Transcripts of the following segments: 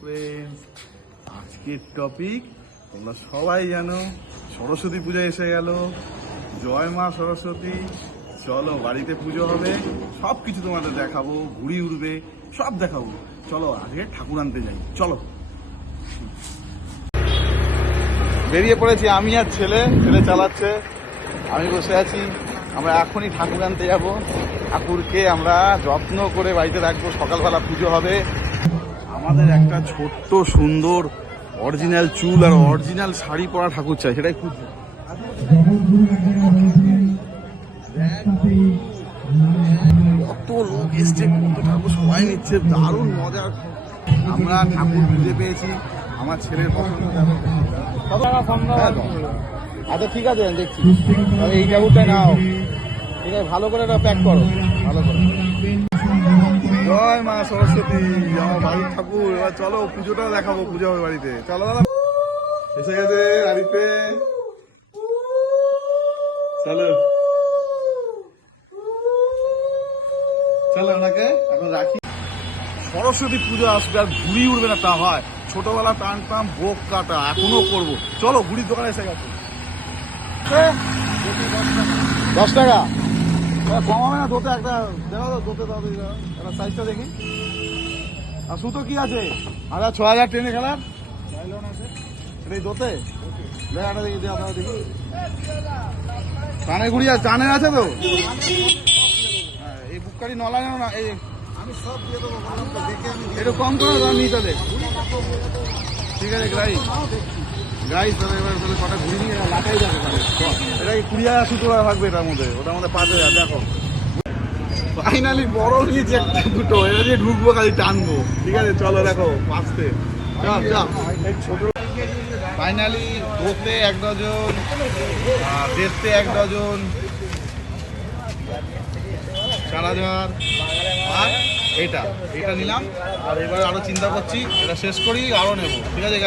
Friends, আজকের topic তোমরা সবাই জানো, সরস্বতী পূজা এসে গেল। জয় মা সরস্বতী। চলো বাড়িতে পুজো হবে, সব কিছু তোমাদের দেখাবো, ঘুড়ি উড়বে, সব দেখাবো। চলো আজকে ঠাকুর আনতে যাই, চলো। বেরিয়ে পড়েছি আমি আর ছেলে চালাচ্ছে, আমি বসে আছি। আমরা এখনই ঠাকুর আনতে যাব। ঠাকুরকে আমরা যত্ন করে বাড়িতে রাখবো, সকালবেলা পুজো হবে। আমাদের একটা ছোট্ট সুন্দর অরিজিনাল চুল আর অরিজিনাল শাড়ি পরা ঠাকুর চাই, সেটাই খুঁজছি। কত লোক এসছে, কত ঠাকুর সবাই নিচ্ছে, দারুণ মজা। আমরা ঠাকুর খুঁজে পেয়েছি, আমার ছেলের পছন্দ। আচ্ছা ঠিক আছে, দেখছি এই ঠাকুরটাই নাও। ঠিক আছে, ভালো করে এটা প্যাক করো, ভালো করে। জয় মা সরস্বতী, আমার বাড়ির ঠাকুর। এবার চলো পুজোটা দেখাবো, পুজো হবে বাড়িতে। চলো দাদা, এসে গেছে বাড়িতে। চলো চলো, ওনাকে এখন রাখি। সরস্বতী পুজো আসবে আর ঘুড়ি উড়বে না তা হয়? ছোটবেলা টানতাম, বোক কাটা, এখনো করবো। চলো, ঘুড়ির দোকানে এসে গেছে। 10 টাকা কমাবে না? দোতে একটা দেখো তো, দোতে দাও একটা সাইজটা দেখি। আর সুতো কি আছে? আচ্ছা 6000 ট্রেনে খেলার সেটাই দোতে একটা দেখি, আপনারা দেখি। টানে ঘুড়ি আছে, টানের আছে তো? হ্যাঁ, এই বুককারি নলা জানো না? এই আমি সব দিয়ে দেবো, একটু কম করো দাম নিতে দেখ। ঠিক আছে গাইস, তাহলে এবার কটা ঘুরি নিয়ে লাটাই যাবে। এটা কি 20,000 সুতো থাকবে এটার মধ্যে? ওটার মধ্যে 5,000। দেখো ফাইনালি বড় নিয়েছি একটা দুটো, এটা দিয়ে ঢুকবো, খালি টানবো। ঠিক আছে চলো, দেখো পাঁচতে ছোট। ফাইনালি দোতে 1 ডজন, দেশতে 1 ডজন, 4,000। আর এটা নিলাম। আর এবার আরো চিন্তা করছি, এটা শেষ করি আরো নেবো। ঠিক আছে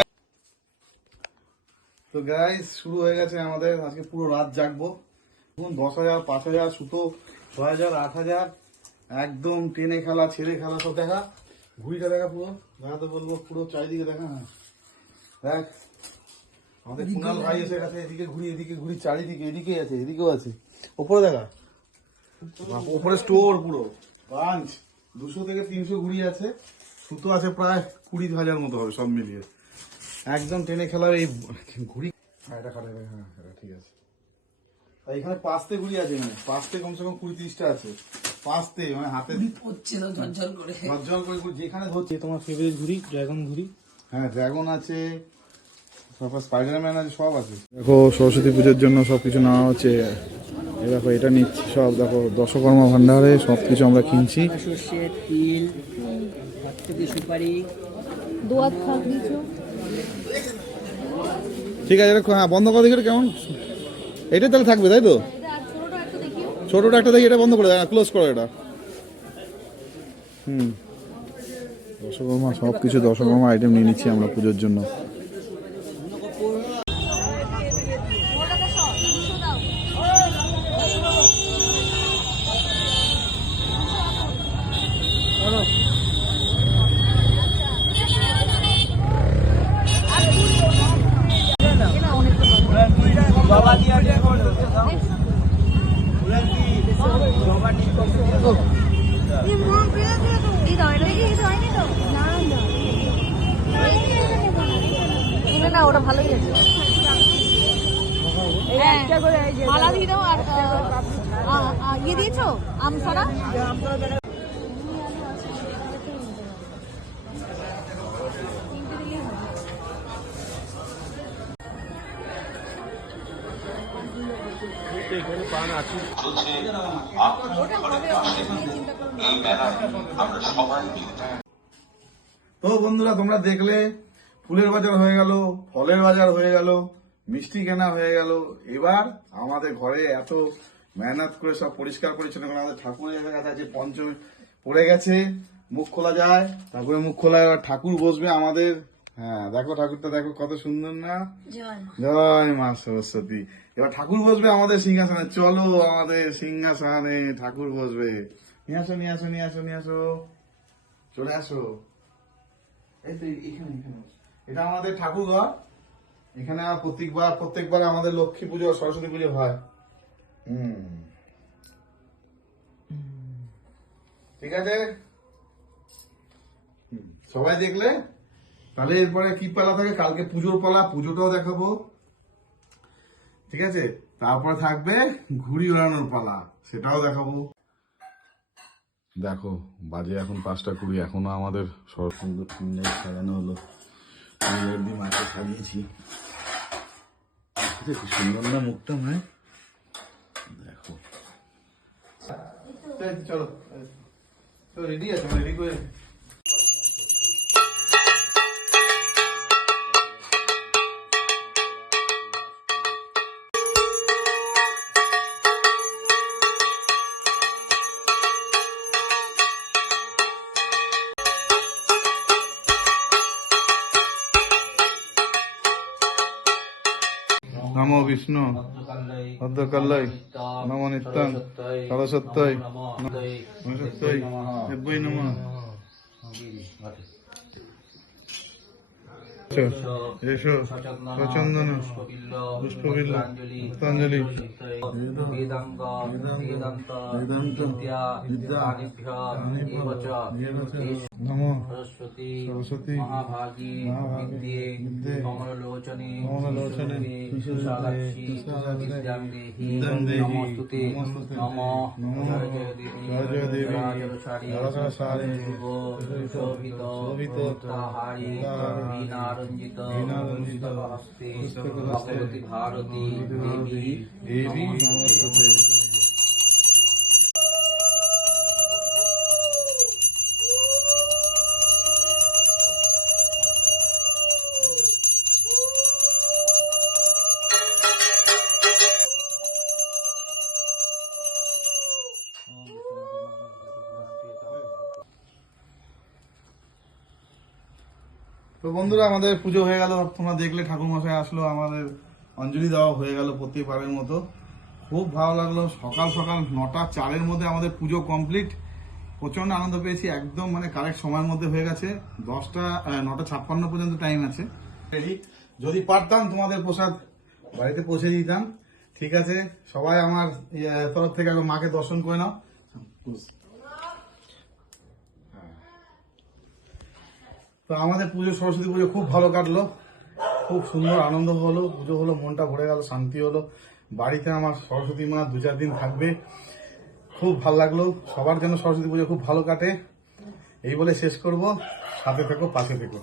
তো গাইস, শুরু হয়ে গেছে আমাদের। আজকে পুরো রাত জাগবো। 10,000, 5,000 সুতো, 6,000, 8,000, একদম টেনে খেলা, ছেড়ে খেলা, সব দেখা। ঘুড়িটা দেখা, পুরো দেখাতে বলবো, পুরো চারিদিকে দেখা। হ্যাঁ দেখ, আমাদের কুনাল ভাই এসে গেছে। এদিকে ঘুড়ি চারিদিকে, এদিকে আছে, এদিকেও আছে। ওপরে দেখা, ওপরে স্টোর পুরো পাঁচ 200 থেকে 300 ঘুড়ি আছে। সুতো আছে প্রায় 20,000 মতো হবে সব মিলিয়ে। একদম টেনে খেলার এই ঘুড়ি। এটা খাটে, হ্যাঁ এটা ঠিক আছে। এখানে 5তে ঘুড়ি আছে, এখানে 5তে কমসে কম 20-30টা আছে। 5তে মানে হাতে ঝরঝর করে ঘুড়ি যেখানে ধরছে। তোমার ফেভারিট ঘুড়ি ড্রাগন ঘুড়ি? হ্যাঁ ড্রাগন আছে, তারপর স্পাইডারম্যান আছে, সব আছে। দেখো সরস্বতী পুজোর জন্য সবকিছু নেওয়া হচ্ছে। দেখো এটা নিচ্ছি সব, দেখো দশকর্মা ভান্ডারে সবকিছু আমরা কিনছি। সর্ষে, তিল, সুপারি, দোয়াত শাক দিছো। ঠিক আছে, হ্যাঁ বন্ধ করে দেখি কেমন। এটা তাহলে থাকবে তাই তো? ছোটটা একটা দেখি, এটা বন্ধ করে ক্লোজ করো এটা। দশকর্মা সবকিছু, দশকর্মা আইটেম নিয়ে নিচ্ছি আমরা পুজোর জন্য। না ওটা ভালোই আছে। মালা দিয়ে দাও। আর ইয়ে দিয়েছো আমসরা? তো বন্ধুরা, তোমরা দেখলে ফুলের বাজার হয়ে গেল, ফলের বাজার হয়ে গেল, মিষ্টি কেনা হয়ে গেল। এবার আমাদের ঘরে এত মেহনত করে সব পরিষ্কার পরিচ্ছন্ন করে আমাদের ঠাকুরের কাছে পঞ্চমী পড়ে গেছে। মুখ খোলা যায়, তারপরে মুখ খোলা, এবার ঠাকুর বসবে আমাদের। হ্যাঁ দেখো ঠাকুরটা, দেখো কত সুন্দর না? জয় মা সরস্বতী। এবার ঠাকুর বসবে আমাদের সিংহাসনে। চলো আমাদের সিংহাসনে ঠাকুর বসবে। নিয়ে আসো, চলে আসো। এই তো এখানে এখানে এটা আমাদের ঠাকুর ঘর। এখানে প্রত্যেকবার আমাদের লক্ষ্মী পুজো সরস্বতী পুজো হয়। ঠিক আছে, সবাই দেখলে তাহলে এরপরে কি পালা থাকে, কালকে পুজোর পালা, পুজোটাও দেখাবো। ঠিক আছে, তারপরে থাকবে ঘুড়ি ওড়ানোর পালা, সেটাও দেখাবো। দেখো বাজে এখন 5:20, এখনো আমাদের সুন্দর সাজানো হলো। মাকে সাজিয়েছি, কি সুন্দর না মুখটা ভাই, দেখো। চলো রেডি আছে, রেডি করে নমো বিষ্ণু ভদ্রকাল্যই নমো নিত্যং সরস্বত্যই নমস্যই দেব্যৈ নমঃ। এসো সচন্দন পুষ্পবিল্ল পুষ্পাঞ্জলি বেদাঙ্গ বেদান্ত বিদ্যা নমো সরস্বতী সরস্বতী মহাভাগী বিদ্যে কমললোচনে বিশালাক্ষী বিদ্যাঙ্গেহি বিদ্যাং দেহি নমস্তুতে নমঃ জয় জয় দেবী জয় দেবী জরাজরসারি শোভিত মুক্তাহারি বীণারঞ্জিত পুস্তকহস্তে ভগবতী ভারতী দেবী দেবী নমস্তুতে। তো বন্ধুরা আমাদের পুজো হয়ে গেল, তোমরা দেখলে ঠাকুর মশাই আসলো, আমাদের অঞ্জলি দেওয়া হয়ে গেল প্রত্যেকবারের মতো। খুব ভালো লাগলো, সকাল সকাল 9:04 মধ্যে আমাদের পুজো কমপ্লিট। প্রচন্ড আনন্দ পেয়েছি, একদম মানে কারেক্ট সময়ের মধ্যে হয়ে গেছে। 9:56 পর্যন্ত টাইম আছে। যদি পারতাম তোমাদের প্রসাদ বাড়িতে পৌঁছে দিতাম। ঠিক আছে, সবাই আমার তরফ থেকে একবার মাকে দর্শন করে নাও। তো আমাদের পুজো, সরস্বতী পুজো খুব ভালো কাটলো, খুব সুন্দর আনন্দ হলো, পুজো হলো, মনটা ভরে গেল, শান্তি হলো। বাড়িতে আমার সরস্বতী মা 2-4 দিন থাকবে, খুব ভালো লাগলো। সবার জন্য সরস্বতী পুজো খুব ভালো কাটে, এই বলে শেষ করব। সাথে থেকো, পাশে থেকো।